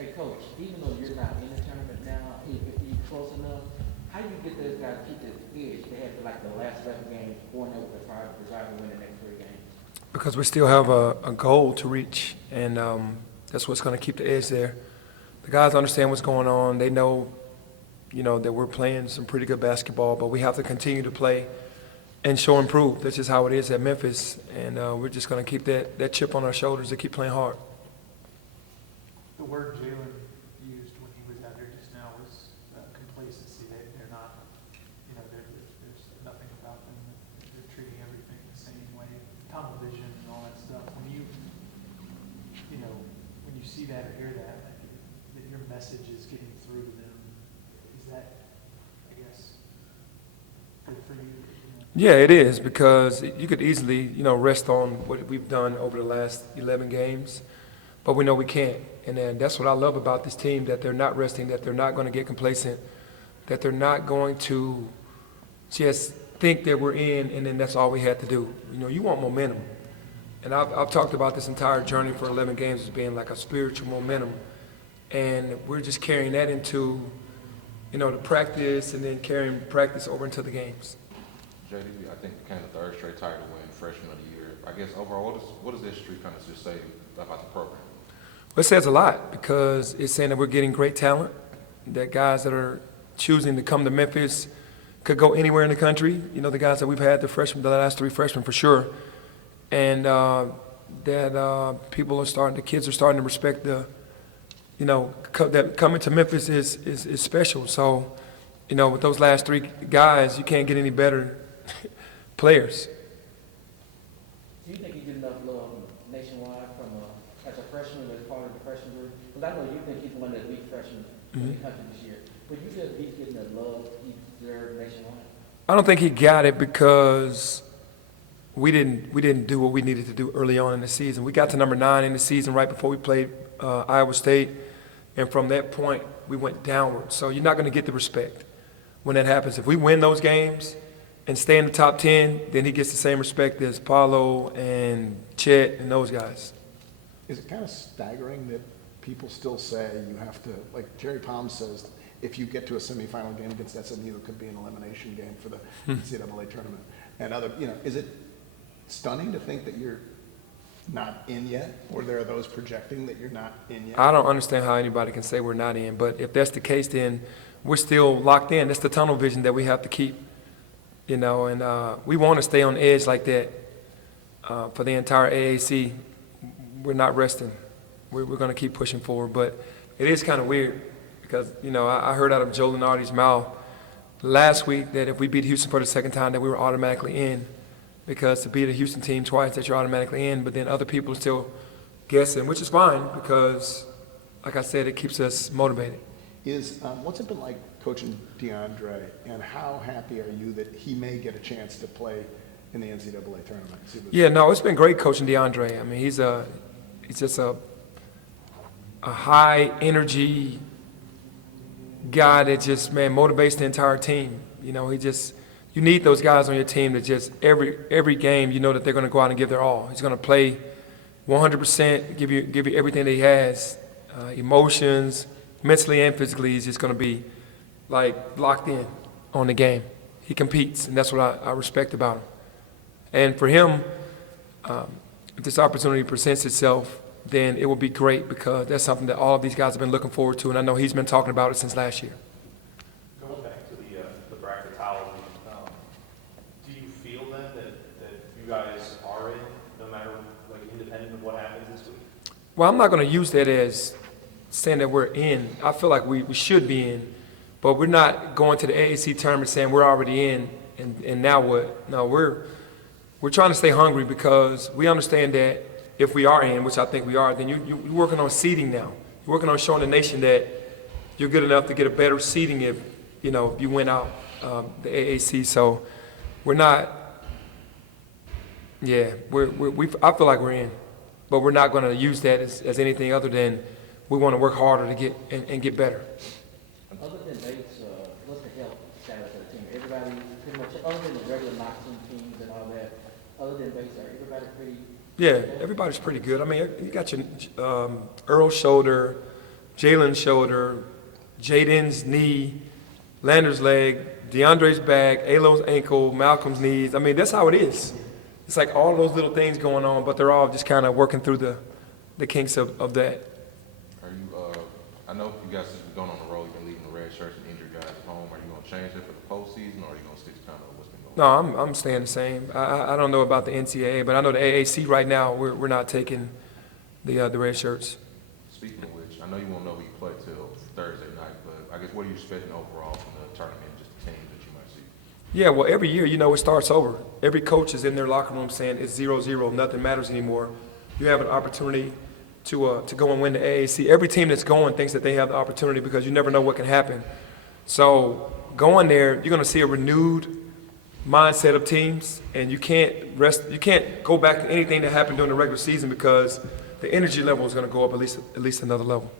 Hey, Coach, even though you're not in the tournament now, if you're close enough, how do you get those guys to keep the edge? They had like the last 11 games going over the fire, desire to win the next 3 games. Because we still have a goal to reach, and that's what's going to keep the edge there. The guys understand what's going on. They know, that we're playing some pretty good basketball, but we have to continue to play and show and prove. That's just how it is at Memphis, and we're just going to keep that chip on our shoulders to keep playing hard. The word Jalen used when he was out there just now was complacency. They're not, there's nothing about them. They're treating everything the same way, tunnel vision and all that stuff. When you see that or hear that, that your message is getting through to them, is that, I guess, good for you? Yeah, it is, because you could easily, rest on what we've done over the last 11 games, but we know we can't. And then that's what I love about this team, that they're not resting, that they're not going to get complacent, that they're not going to just think that we're in and then that's all we had to do. You want momentum. And I've talked about this entire journey for 11 games as being like a spiritual momentum. And we're just carrying that into, the practice, and then carrying practice over into the games. JD, I think you came the third straight title win, freshman of the year. I guess overall, what does this streak kind of just say about the program? Well, it says a lot, because it's saying that we're getting great talent, that guys that are choosing to come to Memphis could go anywhere in the country. The guys that we've had, the last 3 freshmen for sure. And that the kids are starting to respect that coming to Memphis is special. So, with those last 3 guys, you can't get any better players. Do you think you get enough love nationwide from as a freshman, as part of the freshman group? Because I know you think he's one of the elite freshmen in the country this year. But you feel he's getting the love he deserves nationwide? I don't think he got it because we didn't do what we needed to do early on in the season. We got to number 9 in the season right before we played Iowa State, and from that point we went downward. So you're not going to get the respect when that happens. If we win those games and stay in the top 10, then he gets the same respect as Paulo and Chet and those guys. Is it kind of staggering that people still say you have to, like Jerry Palm says, if you get to a semifinal game against SMU, it could be an elimination game for the NCAA tournament. And is it stunning to think that you're not in yet, or there are those projecting that you're not in yet? I don't understand how anybody can say we're not in, but if that's the case, then we're still locked in. That's the tunnel vision that we have to keep, and we want to stay on the edge like that for the entire AAC. We're not resting. We're going to keep pushing forward, but it is kind of weird because, I heard out of Joe Lunardi's mouth last week that if we beat Houston for the second time that we were automatically in, because to beat a Houston team twice that you're automatically in, but then other people are still guessing, which is fine because, like I said, it keeps us motivated. What's it been like coaching DeAndre, and how happy are you that he may get a chance to play in the NCAA tournament? Yeah, no, it's been great coaching DeAndre. I mean, he's just a high energy guy that just, motivates the entire team. You need those guys on your team that just every game, that they're going to go out and give their all. He's going to play 100%, give you everything that he has, emotions, mentally and physically. He's just going to be like locked in on the game. He competes, and that's what I respect about him. And for him, if this opportunity presents itself, then it will be great because that's something that all of these guys have been looking forward to, and I know he's been talking about it since last year. Going back to the bracketology, do you feel then that you guys are in, no matter, independent of what happens this week? Well, I'm not going to use that as saying that we're in. I feel like we should be in, but we're not going to the AAC tournament saying we're already in, and now what? No, we're trying to stay hungry because we understand that if we are in, which I think we are, then you're working on seeding now. You're working on showing the nation that you're good enough to get a better seeding if you win out the AAC. So we're not. Yeah, I feel like we're in, but we're not going to use that as anything other than we want to work harder to get and get better. Other than Bates, what's the health status of the team? Everybody pretty much, other than the regular Knoxon teams and all that, other than Bates, are everybody pretty? Yeah, everybody's pretty good. I mean, you got your Earl Shoulder, Jalen's shoulder, Jaden's knee, Lander's leg, DeAndre's back, Alo's ankle, Malcolm's knees. I mean, that's how it is. It's like all those little things going on, but they're all just kind of working through the kinks of that. Are you, I know you guys have been going on the road, you've been leaving the red shirts and injured guys at home. Are you going to change that for the postseason, or are you going to stick to kind of what's been going on? No, I'm staying the same. I don't know about the NCAA, but I know the AAC right now, we're not taking the red shirts. Speaking of which, I know you won't know who you play till Thursday night, but I guess what are you expecting overall from the tournament, just the teams that you might see? Yeah, well, every year, it starts over. Every coach is in their locker room saying it's 0-0, nothing matters anymore. You have an opportunity to go and win the AAC. Every team that's going thinks that they have the opportunity because you never know what can happen. So going there, you're going to see a renewed mindset of teams, and you can't go back to anything that happened during the regular season because the energy level is going to go up at least another level.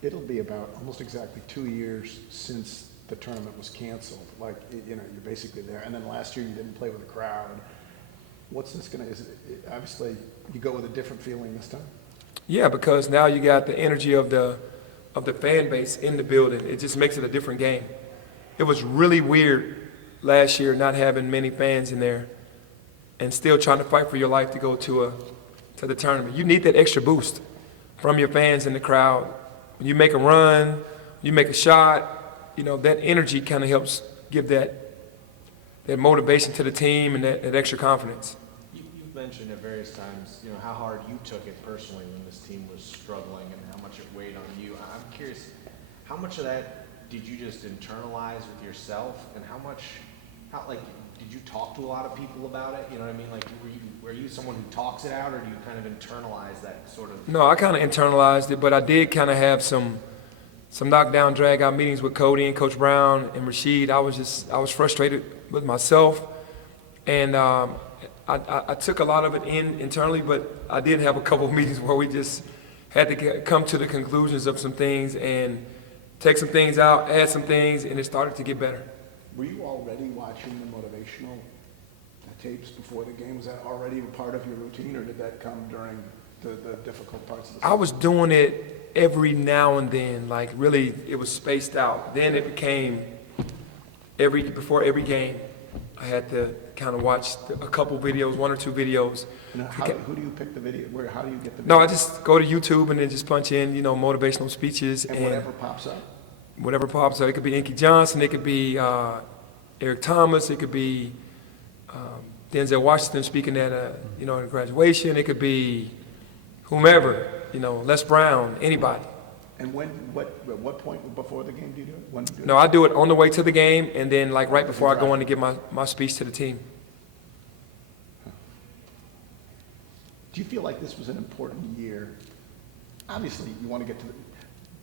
It'll be about almost exactly 2 years since the tournament was canceled. Like, you're basically there. And then last year you didn't play with a crowd. What's this going to, obviously you go with a different feeling this time? Yeah, because now you got the energy of the fan base in the building. It just makes it a different game. It was really weird last year not having many fans in there and still trying to fight for your life to go to the tournament. You need that extra boost from your fans in the crowd. When you make a run, you make a shot, that energy kind of helps give that motivation to the team and that extra confidence. You've mentioned at various times, how hard you took it personally when this team was struggling and how much it weighed on you. I'm curious, how much of that did you just internalize with yourself, and did you talk to a lot of people about it? You know what I mean? Like, were you someone who talks it out, or do you kind of internalize that sort of? No, I kind of internalized it, but I did kind of have some knockdown, drag-out meetings with Cody and Coach Brown and Rasheed. I was frustrated with myself, and I took a lot of it internally, but I did have a couple of meetings where we just had to come to the conclusions of some things and take some things out, add some things, and it started to get better. Were you already watching the motivational tapes before the game? Was that already a part of your routine, or did that come during the difficult parts of the season? I was doing it every now and then, like really it was spaced out. Then it became before every game, I had to kind of watch a couple videos, 1 or 2 videos. And who do you pick the video? How do you get the No, video? I just go to YouTube and then just punch in, motivational speeches. And whatever pops up? Whatever pops up. It could be Inky Johnson, it could be Eric Thomas, it could be Denzel Washington speaking at a graduation, it could be whomever, Les Brown, anybody. And what point before the game do you do it? When do you do No, I do it on the way to the game, and then like right before I go in to give my speech to the team. Do you feel like this was an important year? Obviously, you want to get to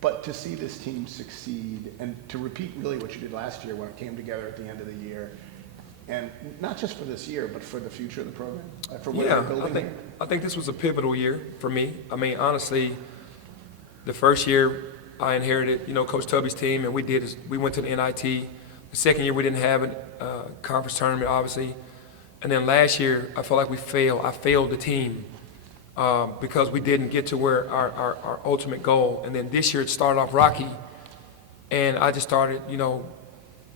but to see this team succeed and to repeat really what you did last year when it came together at the end of the year, and not just for this year, but for the future of the program, for what you're building here? I think this was a pivotal year for me. I mean, honestly, the first year I inherited, Coach Tubby's team, and we went to the NIT. The second year we didn't have a conference tournament, obviously. And then last year, I felt like I failed the team because we didn't get to where our ultimate goal. And then this year it started off rocky, and I just started,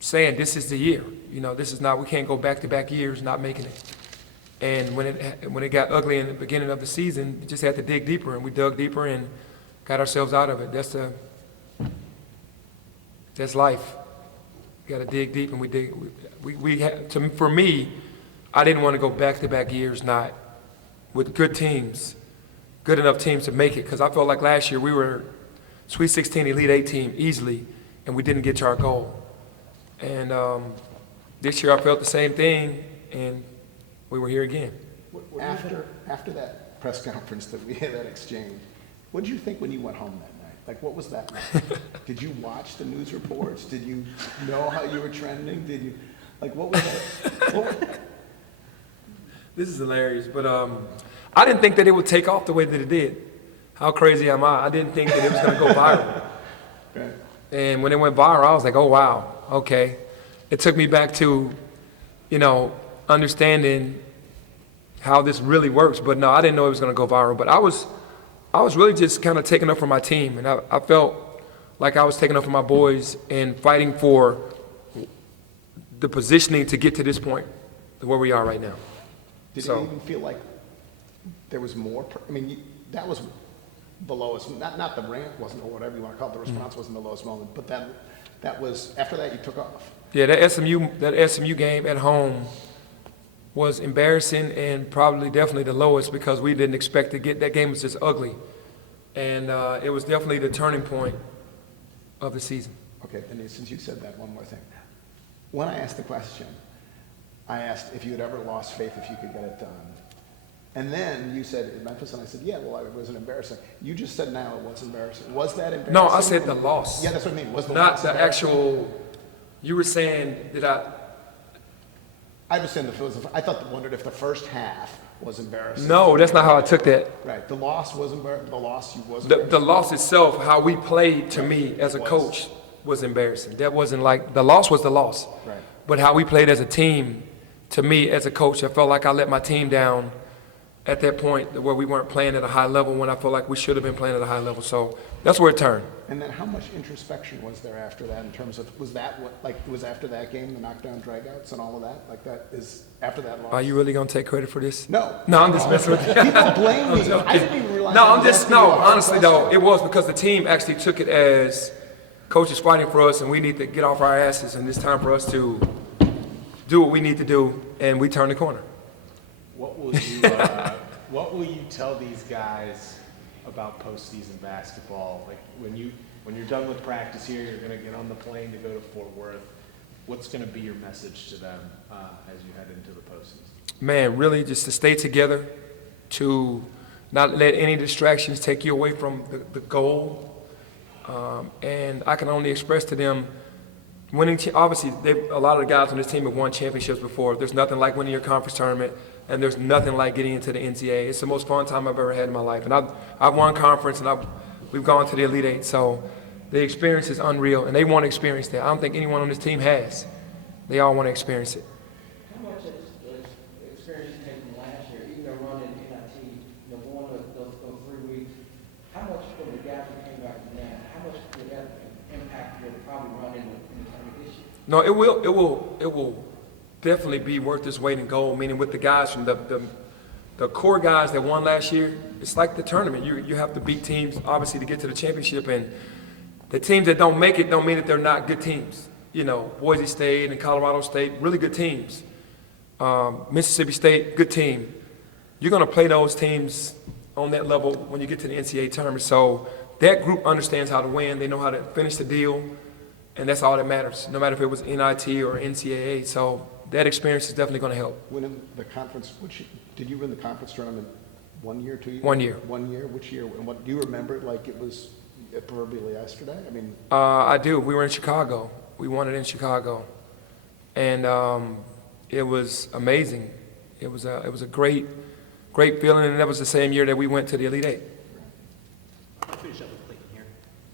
saying this is the year. We can't go back-to-back years not making it. And when it got ugly in the beginning of the season, we just had to dig deeper, and we dug deeper and got ourselves out of it. That's life. You got to dig deep, and for me, I didn't want to go back-to-back years not with good teams, good enough teams to make it, because I felt like last year we were Sweet 16 Elite 8 team easily, and we didn't get to our goal. And this year I felt the same thing, and we were here again. After that press conference that we had, that exchange, what did you think when you went home that night? Like, what was that like? Did you watch the news reports? Did you know how you were trending? What was that? This is hilarious, but I didn't think that it would take off the way that it did. How crazy am I? I didn't think that it was going to go viral. Right. And when it went viral, I was like, oh, wow, okay. It took me back to, understanding how this really works. But no, I didn't know it was going to go viral. But I was really just kind of taking up for my team. And I felt like I was taking up for my boys and fighting for the positioning to get to this point, to where we are right now. Did So- you even feel like there was more, I mean, that was the lowest, not the rant wasn't, or whatever you want to call it, the response wasn't the lowest moment, but that was, after that, you took off. Yeah, that SMU game at home was embarrassing and probably definitely the lowest because we didn't expect to get, that game was just ugly. And it was definitely the turning point of the season. Okay, and since you said that, one more thing. When I asked the question, I asked if you had ever lost faith if you could get it done. And then you said in Memphis, and I said, yeah, well, it wasn't embarrassing. You just said now it was embarrassing. Was that embarrassing? No, I said the loss. Yeah, that's what I mean. Was the Not loss the embarrassing? actual, you were saying, I was saying wondered if the first half was embarrassing. no, that's not how I took that. Right, the loss was embarrassing, the loss you was The embarrassing. loss itself, how we played to me as a coach was embarrassing. That wasn't like, the loss was the loss. Right. But how we played as a team, to me as a coach, I felt like I let my team down at that point where we weren't playing at a high level when I felt like we should have been playing at a high level. So that's where it turned. And then how much introspection was there after that in terms of, was that what, like, was after that game, the knockdown dragouts and all of that? Like that is, after that loss? Are you really going to take credit for this? No. No, I'm just messing with you. People blame I'm me. joking. I didn't even realize. No, I I'm was just, asking you no, a hard honestly though, question. it was because the team actually took it as coach is fighting for us and we need to get off our asses and it's time for us to do what we need to do and we turn the corner. What will you tell these guys about postseason basketball? Like when you're done with practice here, you're going to get on the plane to go to Fort Worth. What's going to be your message to them as you head into the postseason? Man, really just to stay together, to not let any distractions take you away from the goal. And I can only express to them, obviously, a lot of the guys on this team have won championships before. There's nothing like winning your conference tournament, and there's nothing like getting into the NCAA. It's the most fun time I've ever had in my life. And I've won conference, and we've gone to the Elite Eight. So the experience is unreal, and they want to experience that. I don't think anyone on this team has. They all want to experience it. How much experience you take from last year, even though running NIT, going those 3 weeks, how much from the guys who came back from that, how much would that impact your probably running in the tournament this year? No, it will definitely be worth its weight in gold, meaning with the guys from the core guys that won last year, it's like the tournament. You have to beat teams, obviously, to get to the championship, and the teams that don't make it don't mean that they're not good teams. Boise State and Colorado State, really good teams. Mississippi State, good team. You're going to play those teams on that level when you get to the NCAA tournament. So that group understands how to win. They know how to finish the deal, and that's all that matters, no matter if it was NIT or NCAA. So that experience is definitely going to help. Winning the conference, did you win the conference tournament 1 year, 2 years? 1 year. 1 year, which year? And what, do you remember it like it was proverbially yesterday? I mean. I do. We were in Chicago. We won it in Chicago, and it was amazing. It was a great feeling, and that was the same year that we went to the Elite Eight. I'll finish up with Clayton here.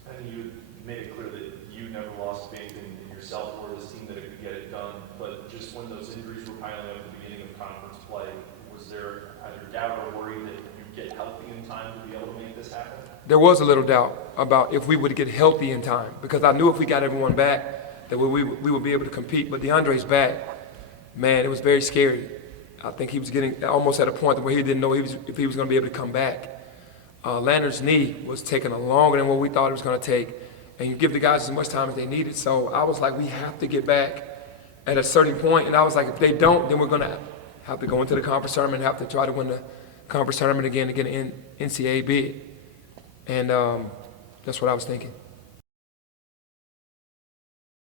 I think you made it clear that you never lost faith in yourself or this team that it could get it done, but just when those injuries were piling up at the beginning of conference play, was there either doubt or worry that you'd get healthy in time to be able to make this happen? There was a little doubt about if we would get healthy in time, because I knew if we got everyone back that we would be able to compete. But DeAndre's back, man, it was very scary. I think he was getting almost at a point where he didn't know if he was going to be able to come back. Landers' knee was taking longer than what we thought it was going to take, and you give the guys as much time as they needed. So I was like, we have to get back at a certain point, and I was like, if they don't, then we're going to have to go into the conference tournament and have to try to win the conference tournament again to get an NCAA bid. And that's what I was thinking.